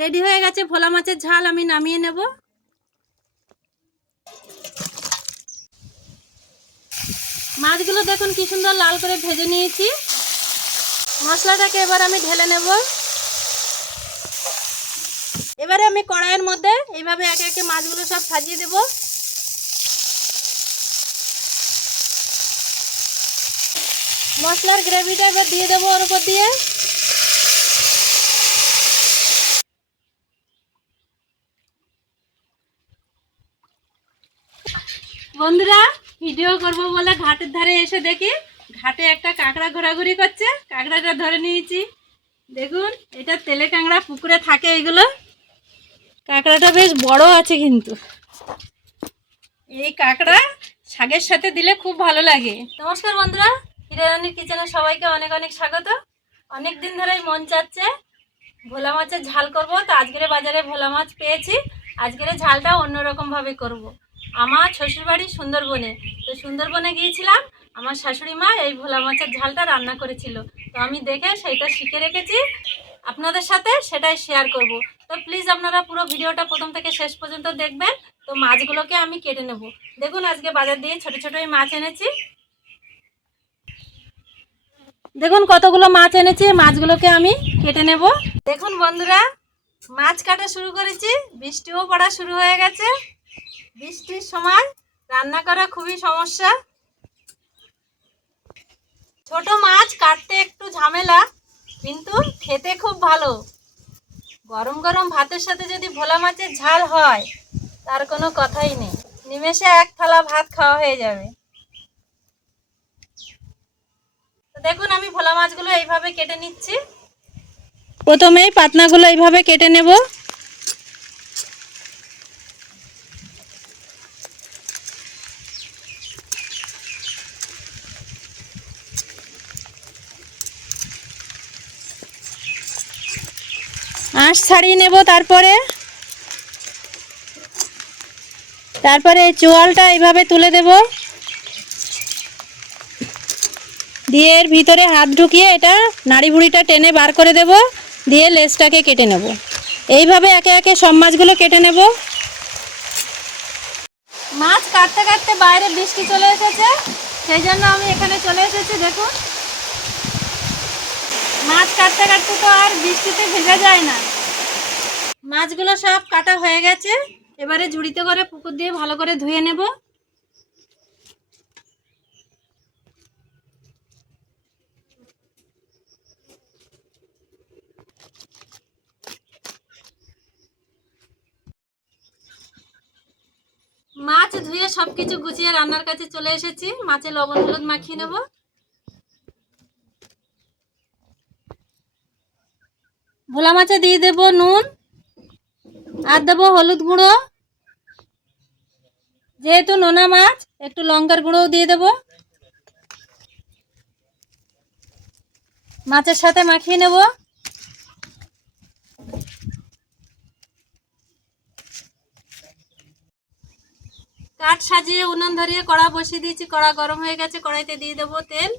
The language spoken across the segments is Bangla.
রেডি হয়ে গেছে ভোলা মাছের ঝাল, আমি নামিয়ে নেব। মাছগুলো দেখুন কি সুন্দর লাল করে ভেজে নিয়েছি। মশলাটাকে এবার আমি ঢেলে নেব। এবারে আমি কড়াইয়ের মধ্যে এইভাবে একে একে মাছগুলো সব সাজিয়ে দেব। মশলার গ্রেভিটা এবার দিয়ে দেবো ওর উপর দিয়ে। বন্ধুরা, ভিডিও করব বলে ঘাটের ধারে এসে দেখি ঘাটে একটা কাঁকড়া ঘোরাঘুরি করছে। কাঁকড়াটা ধরে নিয়েছি। দেখুন, এটা তেলে কাঁকড়া, পুকুরে থাকে এগুলো। কাঁকড়াটা বেশ বড় আছে কিন্তু। এই কাঁকড়া শাকের সাথে দিলে খুব ভালো লাগে। নমস্কার বন্ধুরা, হিরারানির কিচেনে সবাইকে অনেক অনেক স্বাগত। অনেক দিন ধরেই মন চাচ্ছে ভোলা মাছের ঝাল করব, তো আজকের বাজারে ভোলা মাছ পেয়েছি। আজকের ঝালটা অন্যরকমভাবে করব। আমার শ্বশুরবাড়ি সুন্দরবনে, তো সুন্দরবনে গিয়েছিলাম। আমার শাশুড়ি মা এই ভোলা মাছের ঝালটা রান্না করেছিল, তো আমি দেখে সেইটা শিখে রেখেছি, আপনাদের সাথে সেটাই শেয়ার করব। তো প্লিজ আপনারা পুরো ভিডিওটা প্রথম থেকে শেষ পর্যন্ত দেখবেন। তো মাছগুলোকে আমি কেটে নেব। দেখুন, আজকে বাজার দিয়ে ছোট ছোট মাছ এনেছি। দেখুন কতগুলো মাছ এনেছি, মাছগুলোকে আমি কেটে নেব। দেখুন বন্ধুরা, মাছ কাটা শুরু করেছি। বৃষ্টিও পড়া শুরু হয়ে গেছে। বৃষ্টির সময় রান্না করা খুবই সমস্যা। ছোট মাছ কাটতে একটু ঝামেলা, কিন্তু খেতে খুব ভালো। গরম গরম ভাতের সাথে যদি ভোলা মাছের ঝাল হয়, তার কোনো কথাই নেই। নিমেষে এক থালা ভাত খাওয়া হয়ে যাবে। তো দেখুন, আমি ভোলা মাছগুলো এইভাবে কেটে নিচ্ছি। প্রথমেই পাতনাগুলো এইভাবে কেটে নেব। আঁশ ছাড়িয়ে নেব। তারপরে চোয়ালটা এইভাবে তুলে দেব, দিয়ে এর ভিতরে হাত ঢুকিয়ে এটা নাড়ি ভুড়িটা টেনে বার করে দেব, দিয়ে লেজটাকে কেটে নেব। এইভাবে একে একে সব মাছগুলো কেটে নেব। মাছ কাটতে কাটতে বাইরে বৃষ্টি চলে এসেছে, সেই জন্য আমি এখানে চলে এসেছি। দেখুন, মাছ কাটতে কাটতে তো আর বৃষ্টিতে ভেজা যায় না। মাছগুলো সব কাটা হয়ে গেছে। এবারে ঝুড়িতে করে পুকুর দিয়ে ভালো করে ধুয়ে নেব। মাছ ধুয়ে সবকিছু গুছিয়ে রান্নার কাছে চলে এসেছি। মাছে লবণ হলুদ মাখিয়ে নেব। ভোলা মাছে দিয়ে দেব নুন, আর দেবো হলুদ গুঁড়ো। যেহেতু নোনা মাছ, একটু লঙ্কার গুঁড়োও দিয়ে দেব। মাছের সাথে মাখিয়ে নেব। কাঠ সাজিয়ে উনুন ধরিয়ে কড়া বসিয়ে দিয়েছি। কড়া গরম হয়ে গেছে, কড়াইতে দিয়ে দেবো তেল।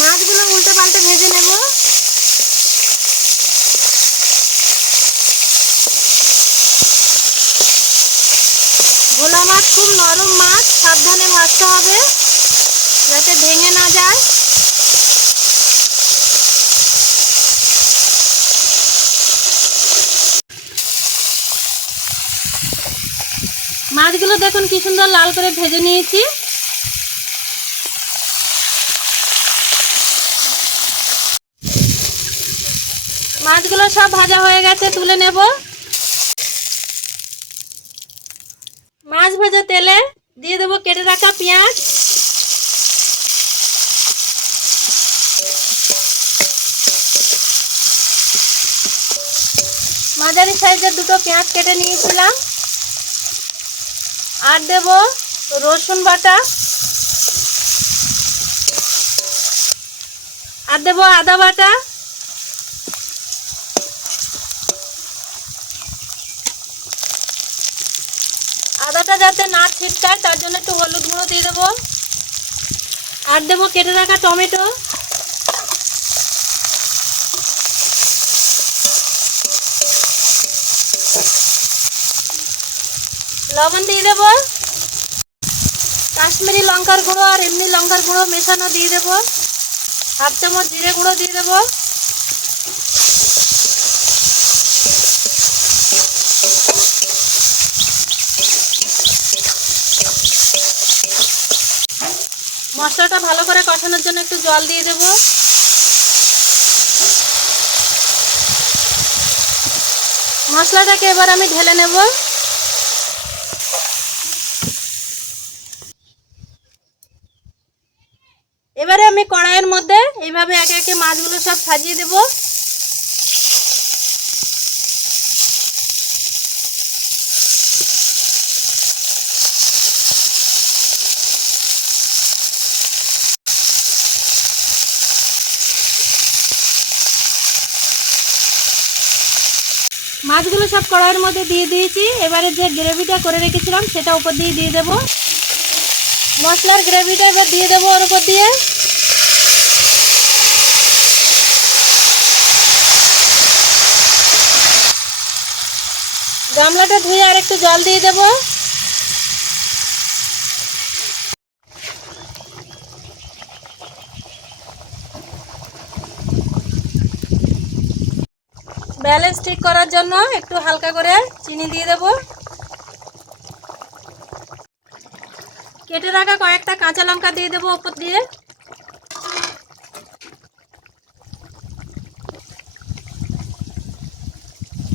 মাছগুলো উল্টে পাল্টে ভেজে নেব। ভোলা মাছ খুব নরম মাছ, সাবধানে ভাজতে হবে যাতে ভেঙে না যায়। মাছগুলো দেখুন কি সুন্দর লাল করে ভেজে নিয়েছি। মাছগুলো সব ভাজা হয়ে গেছে, তুলে নেব। মাছ ভাজা তেলে দিয়ে দেবো কেটে রাখা পেঁয়াজ, মাঝারি সাইজের দুটো পেঁয়াজ কেটে নিয়েছিলাম। আর দেব রসুন বাটা, আর দেব আদা বাটা, আদাটা যাতে না ছিটকায় তার জন্য একটু হলুদ গুঁড়ো দিয়ে দেবো। আর দেবো কেটে রাখা টমেটো, লবণ দিয়ে দেবো, কাশ্মীরি লঙ্কার গুঁড়ো আর এমনি লঙ্কার গুঁড়ো মেশানো দিয়ে দেবো, হাফ চামচ জিরে গুঁড়ো দিয়ে দেবো, মশলাটা ভালো করে কষানোর জন্য একটু জল দিয়ে দেবো। মশলাটাকে এবার আমি ঢেলে নেব। এবারে আমি কড়াইয়ের মধ্যে এইভাবে একে একে মাছগুলো সব সাজিয়ে দেব। মাছগুলো সব কড়াইয়ের মধ্যে দিয়ে দিয়েছি। এবারে যে গ্রেভিটা করে রেখেছিলাম সেটা উপর দিয়ে দিয়ে দেবো। মশলার গ্রেভিটা এবার দিয়ে দেবো ওর উপর দিয়ে। গামলাটা ধুয়ে আর একটু জল দিয়ে দেবো। ব্যালেন্স ঠিক করার জন্য একটু হালকা করে চিনি দিয়ে দেবো। কেটে রাখা কয়েকটা কাঁচা লঙ্কা দিয়ে দেবো ওপর দিয়ে।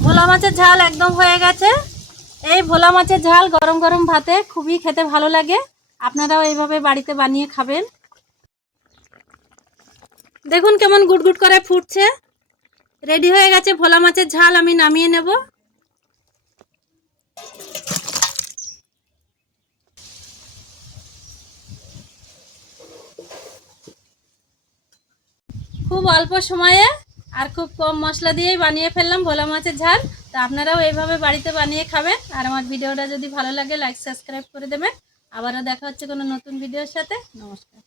ভোলা মাছের ঝাল একদম হয়ে গেছে। এই ভোলা মাছের ঝাল গরম গরম ভাতে খুবই খেতে ভালো লাগে। আপনারাও এইভাবে বাড়িতে বানিয়ে খাবেন। দেখুন কেমন গুটগুট করে ফুটছে। রেডি হয়ে গেছে ভোলা মাছের ঝাল। আমি নামিয়ে নেব। খুব অল্প সময়ে আর খুব কম মশলা দিয়েই বানিয়ে ফেললাম ভোলা মাছের ঝাল। তো আপনারাও এইভাবে বাড়িতে বানিয়ে খাবেন। আর আমার ভিডিওটা যদি ভালো লাগে লাইক সাবস্ক্রাইব করে দেবেন। আবারও দেখা হচ্ছে কোনো নতুন ভিডিওর সাথে। নমস্কার।